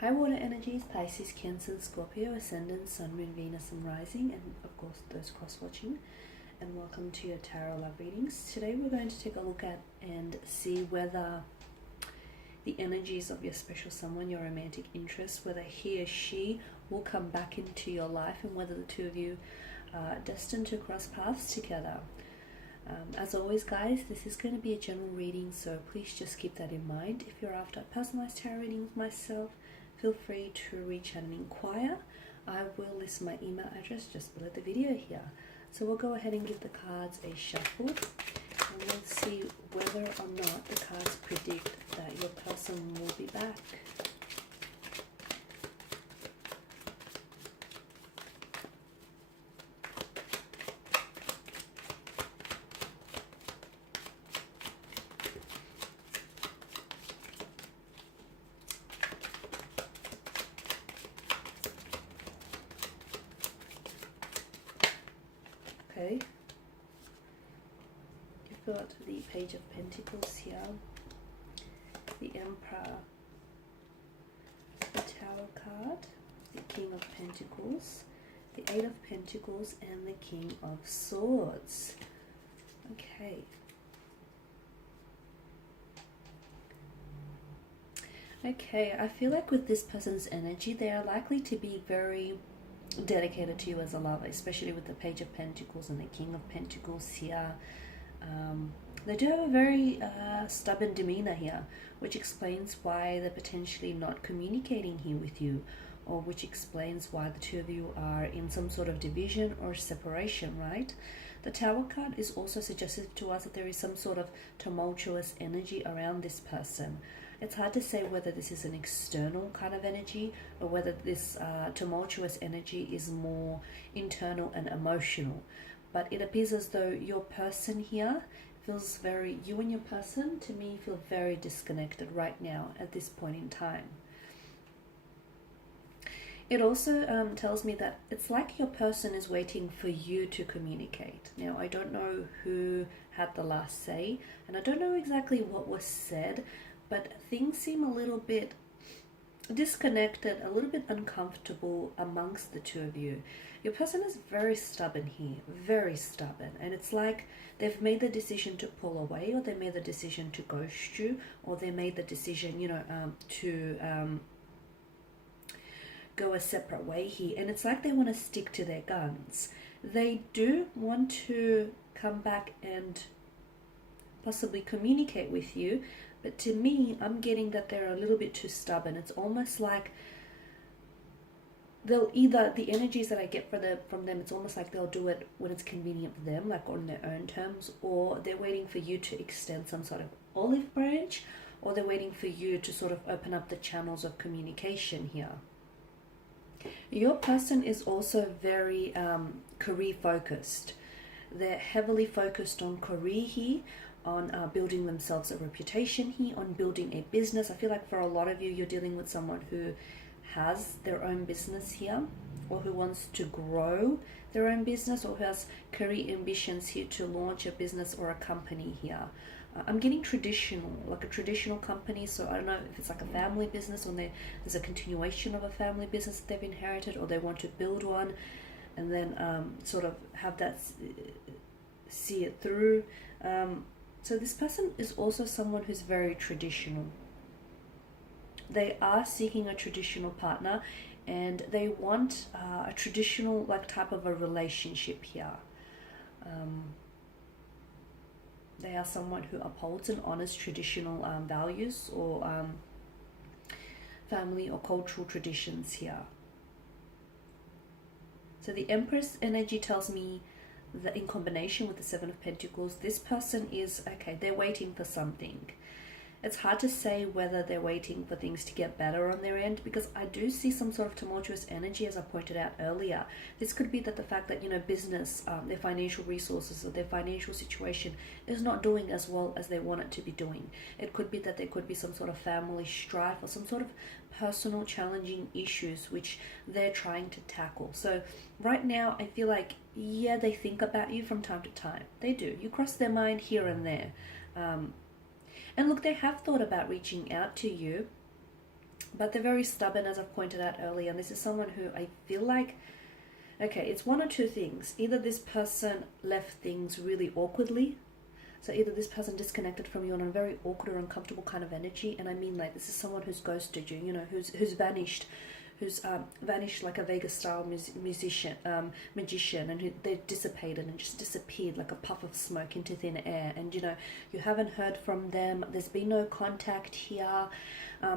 High water energies, Pisces, Cancer, Scorpio, Ascendant, Sun, Moon, Venus, and Rising, and of course those cross-watching. And welcome to your Tarot Love Readings. Today we're going to take a look at and see whether the energies of your special someone, your romantic interest, whether he or she will come back into your life and whether the two of you are destined to cross paths together. As always, guys, this is going to be a general reading, so please just keep that in mind. If you're after a personalized tarot reading with myself, feel free to reach out and inquire. I will list my email address just below the video here. So we'll go ahead and give the cards a shuffle, and we'll see whether or not the cards predict that your person will be back. Okay, you've got the Page of Pentacles here, the Emperor, the Tower card, the King of Pentacles, the Eight of Pentacles, and the King of Swords. Okay. Okay, I feel like with this person's energy, they are likely to be very dedicated to you as a lover, especially with the Page of Pentacles and the King of Pentacles here. They do have a very stubborn demeanor here, which explains why they're potentially not communicating here with you, or which explains why the two of you are in some sort of division or separation, right? The Tower card is also suggestive to us that there is some sort of tumultuous energy around this person. It's hard to say whether this is an external kind of energy or whether this tumultuous energy is more internal and emotional. But it appears as though your person here feels very, you and your person, to me, feel very disconnected right now at this point in time. It also tells me that it's like your person is waiting for you to communicate. Now, I don't know who had the last say, and I don't know exactly what was said, but things seem a little bit disconnected, a little bit uncomfortable amongst the two of you. Your person is very stubborn here, very stubborn, and it's like they've made the decision to pull away, or they made the decision to ghost you, or they made the decision, you know, to go a separate way here, and it's like they want to stick to their guns. They do want to come back and possibly communicate with you, but to me, I'm getting that they're a little bit too stubborn. It's almost like they'll either, the energies that I get from them, it's almost like they'll do it when it's convenient for them, like on their own terms, or they're waiting for you to extend some sort of olive branch, or they're waiting for you to sort of open up the channels of communication here. Your person is also very career focused. They're heavily focused on career here, on building themselves a reputation here, on building a business. I feel like for a lot of you, you're dealing with someone who has their own business here, or who wants to grow their own business, or who has career ambitions here to launch a business or a company here. I'm getting traditional, like a traditional company, so I don't know if it's like a family business, or there's a continuation of a family business that they've inherited, or they want to build one and then sort of have that, see it through. So this person is also someone who's very traditional. They are seeking a traditional partner, and they want a traditional like type of a relationship here. They are someone who upholds and honors traditional values, or family or cultural traditions here. So the Empress energy tells me that in combination with the Seven of Pentacles, this person is, okay, they're waiting for something. It's hard to say whether they're waiting for things to get better on their end, because I do see some sort of tumultuous energy, as I pointed out earlier. This could be that the fact that, you know, business, their financial resources or their financial situation is not doing as well as they want it to be doing. It could be that there could be some sort of family strife or some sort of personal challenging issues which they're trying to tackle. So right now, I feel like, yeah, they think about you from time to time. They do. You cross their mind here and there. And look, they have thought about reaching out to you, but they're very stubborn, as I've pointed out earlier. And this is someone who I feel like, okay, it's one or two things. Either this person left things really awkwardly. So either this person disconnected from you on a very awkward or uncomfortable kind of energy. And I mean, like, this is someone who's ghosted you, you know, who's vanished. Who's vanished like a Vegas-style magician, and they dissipated and just disappeared like a puff of smoke into thin air. And, you know, you haven't heard from them. There's been no contact here.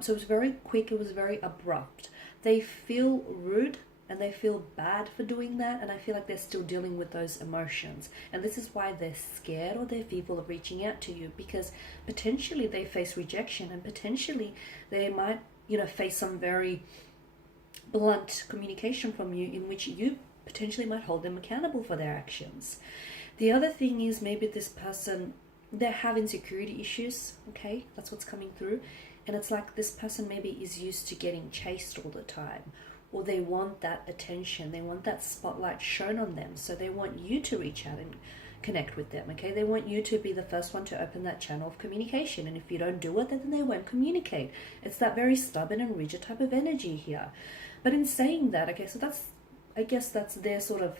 So it was very quick. It was very abrupt. They feel rude and they feel bad for doing that. And I feel like they're still dealing with those emotions. And this is why they're scared or they're fearful of reaching out to you, because potentially they face rejection, and potentially they might, you know, face some very blunt communication from you in which you potentially might hold them accountable for their actions. The other thing is, maybe this person, they have insecurity issues, okay? That's what's coming through. And it's like this person maybe is used to getting chased all the time, or they want that attention, they want that spotlight shown on them, so they want you to reach out and connect with them, okay? They want you to be the first one to open that channel of communication, and if you don't do it, then they won't communicate. It's that very stubborn and rigid type of energy here. But in saying that, okay, so that's, I guess that's their sort of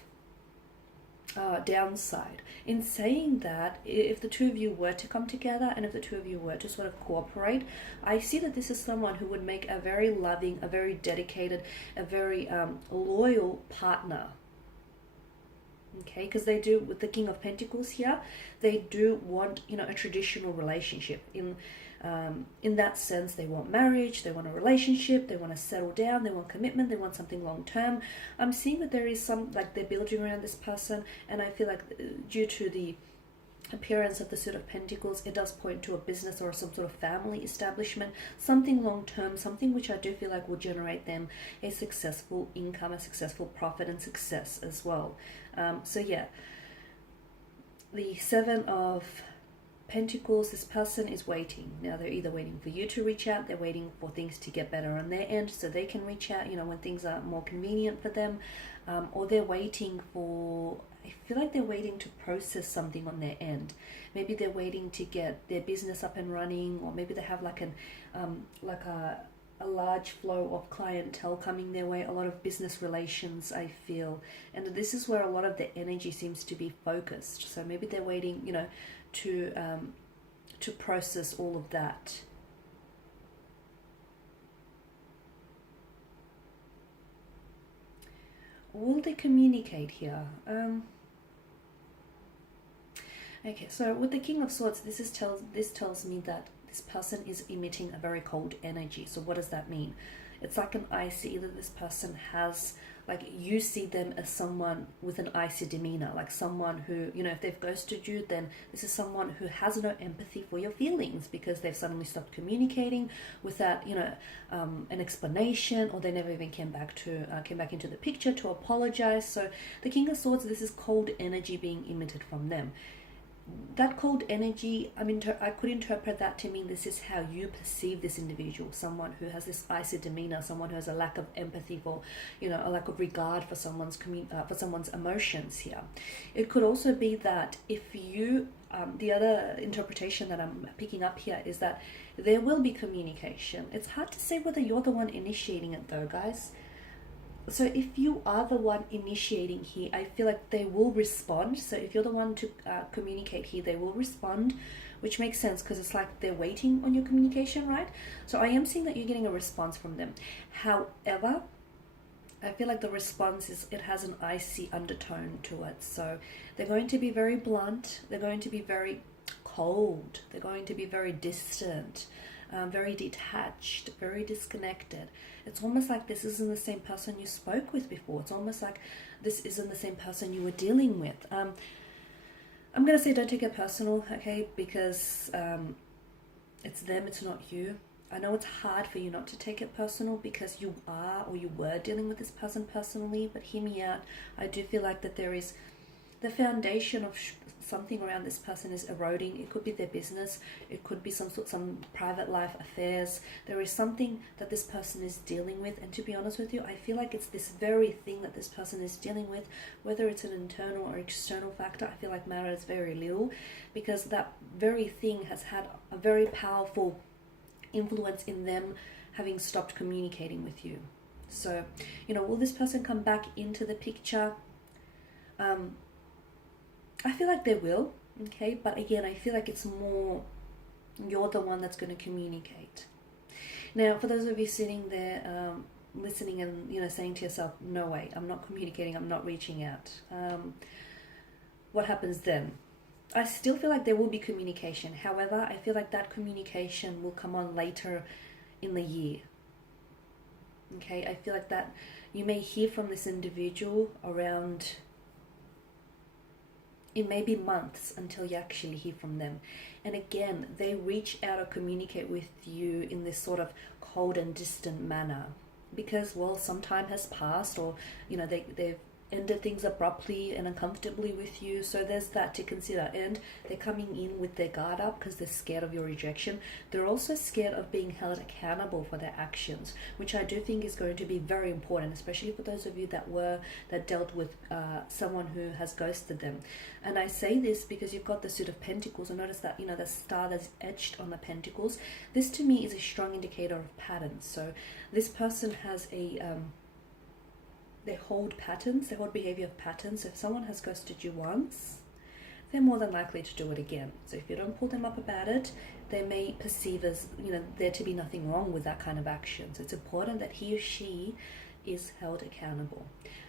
downside. In saying that, if the two of you were to come together and if the two of you were to sort of cooperate, I see that this is someone who would make a very loving, a very dedicated, a very loyal partner. Okay, because they do, with the King of Pentacles here, they do want, you know, a traditional relationship. In that sense, they want marriage, they want a relationship, they want to settle down, they want commitment, they want something long term. I'm seeing that there is some, like, they're building around this person, and I feel like due to the appearance of the Suit of Pentacles, it does point to a business or some sort of family establishment, something long term, something which I do feel like will generate them a successful income, a successful profit and success as well. So yeah, the Seven of Pentacles, this person is waiting. Now they're either waiting for you to reach out, they're waiting for things to get better on their end so they can reach out, you know, when things are more convenient for them, or they're waiting for, I feel like they're waiting to process something on their end. Maybe they're waiting to get their business up and running, or maybe they have like a large flow of clientele coming their way, a lot of business relations, I feel. And this is where a lot of the energy seems to be focused. So maybe they're waiting, you know, to process all of that. Will they communicate here? Okay, so with the King of Swords, this tells me that this person is emitting a very cold energy. So what does that mean? It's like an icy, either this person has, like, you see them as someone with an icy demeanor, like someone who, you know, if they've ghosted you, then this is someone who has no empathy for your feelings because they've suddenly stopped communicating without, you know, an explanation, or they never even came back into the picture to apologize. So the King of Swords, this is cold energy being emitted from them. That cold energy, I mean, I could interpret that to mean this is how you perceive this individual, someone who has this icy demeanor, someone who has a lack of empathy for, you know, a lack of regard for someone's emotions here. It could also be that if you, the other interpretation that I'm picking up here is that there will be communication. It's hard to say whether you're the one initiating it though, guys. So if you are the one initiating here, I feel like they will respond. So if you're the one to communicate here, they will respond, which makes sense because it's like they're waiting on your communication, right? So I am seeing that you're getting a response from them. However, I feel like the response it has an icy undertone to it. So they're going to be very blunt. They're going to be very cold. They're going to be very distant. Very detached, very disconnected. It's almost like this isn't the same person you spoke with before. It's almost like this isn't the same person you were dealing with. I'm going to say don't take it personal, okay? Because it's them, it's not you. I know it's hard for you not to take it personal because you are or you were dealing with this person personally, but hear me out. I do feel like that there is the foundation of something around this person is eroding. It could be their business, it could be some private life affairs. There is something that this person is dealing with, and to be honest with you, I feel like it's this very thing that this person is dealing with, whether it's an internal or external factor, I feel like matters very little, because that very thing has had a very powerful influence in them having stopped communicating with you. So, you know, will this person come back into the picture? I feel like they will, okay? But again, I feel like it's more you're the one that's going to communicate. Now, for those of you sitting there listening and, you know, saying to yourself, no way, I'm not communicating, I'm not reaching out. What happens then? I still feel like there will be communication. However, I feel like that communication will come on later in the year. Okay, I feel like that you may hear from this individual around, it may be months until you actually hear from them. And again, they reach out or communicate with you in this sort of cold and distant manner because, well, some time has passed, or, you know, they've ended things abruptly and uncomfortably with you. So there's that to consider. And they're coming in with their guard up because they're scared of your rejection. They're also scared of being held accountable for their actions, which I do think is going to be very important, especially for those of you that dealt with someone who has ghosted them. And I say this because you've got the Suit of Pentacles, and notice that, you know, the star that's etched on the Pentacles. This to me is a strong indicator of patterns. So this person has they hold patterns, they hold behavior of patterns. So if someone has ghosted you once, they're more than likely to do it again. So if you don't pull them up about it, they may perceive as, you know, there to be nothing wrong with that kind of action. So it's important that he or she is held accountable.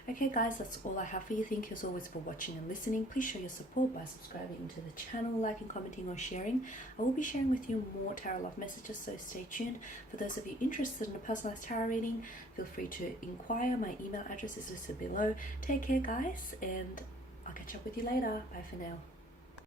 Okay guys, that's all I have for you. Thank you as always for watching and listening. Please show your support by subscribing to the channel, liking, commenting or sharing. I will be sharing with you more tarot love messages, so stay tuned. For those of you interested in a personalized tarot reading, feel free to inquire. My email address is listed below. Take care guys, and I'll catch up with you later. Bye for now.